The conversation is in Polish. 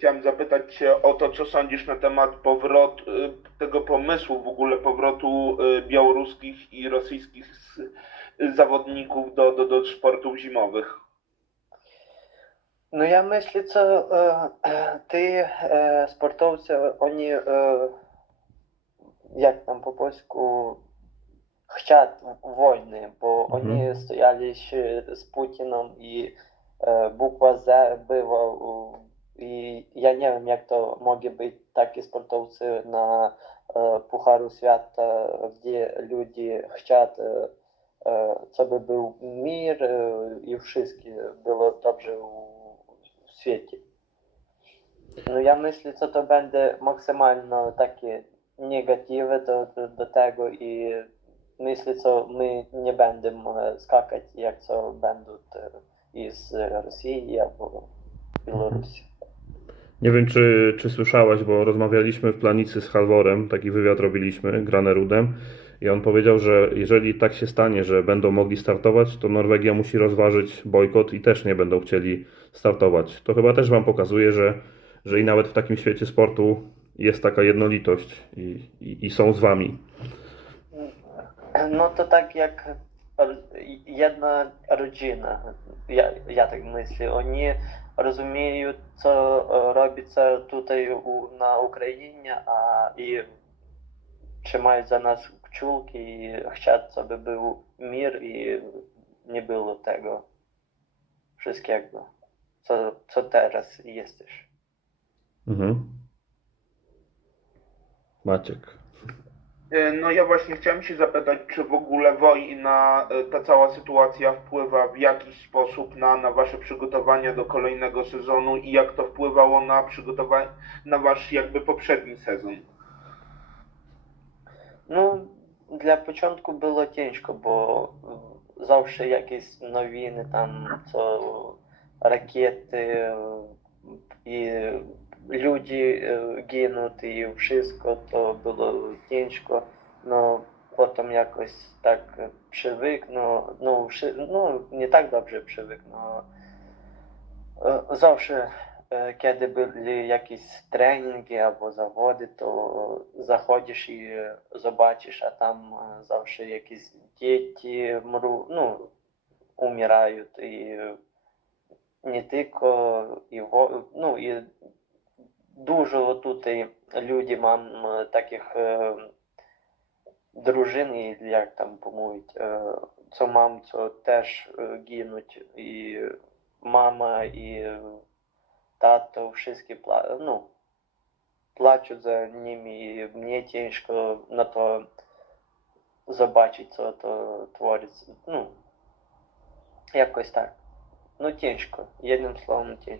chciałem zapytać Cię o to, co sądzisz na temat powrotu, y, tego pomysłu w ogóle powrotu y, białoruskich i rosyjskich s- y, zawodników do, do, do sportów zimowych. Ну, я myślę, co e, ty e, sportowcy, oni e, jak tam po polsku chciat wojny, bo Mhm. oni стояли ще з Путіном і е, буква З була i ja nie wiem, jak to mogli być takie sportowcy na e, Pucharu Świata, gdzie ludzie chcą, e, e, żeby był mir i wszystkie było dobrze w świecie. No ja myślę, że to będzie maksymalnie takie negatywy do, do, do tego i myślę, że my nie będziemy skakać, jak co będą i z Rosji albo Białorusi. Nie wiem, czy, czy słyszałaś, bo rozmawialiśmy w planicy z Halvorem, taki wywiad robiliśmy, Granerudem, i on powiedział, że jeżeli tak się stanie, że będą mogli startować, to Norwegia musi rozważyć bojkot i też nie będą chcieli startować. To chyba też Wam pokazuje, że, że i nawet w takim świecie sportu jest taka jednolitość i, i, i są z Wami. No to tak jak jedna rodzina, ja, я так мислю, вони розуміють, що е, робиться тут на Україні, а і тримають за нас кчулки і хочуть, щоб був мир і не було того wszystkiego, co, co teraz jesteś. Mhm. Maciek. Y, No ja właśnie chciałem się zapytać, czy w ogóle wojna, y, ta cała sytuacja wpływa w jakiś sposób na, na Wasze przygotowania do kolejnego sezonu i jak to wpływało na przygotowanie, na Wasz jakby poprzedni sezon. Ну, для початку було тяжко, бо м, завжди якісь новини, там то ракети, е, і люди е, гинуть і wszystko, то було тяжко, але потім якось так привикну, ну, ну не так добре привикну. Е, завжди, е, коли були якісь тренінги або заводи, то заходиш і побачиш, а там завжди якісь діти мру, ну, умирають, і не тільки, і, ну, і Дуже отут і люди, мам таких е, дружин, як там помовить, е, це мам це теж е, гинуть, і мама, і тато, всі пла... ну, плачуть за ними, і мені тяжко на то забачить що то твориться. Ну, якось так. Ну, тяжко. Одним словом, тяжко.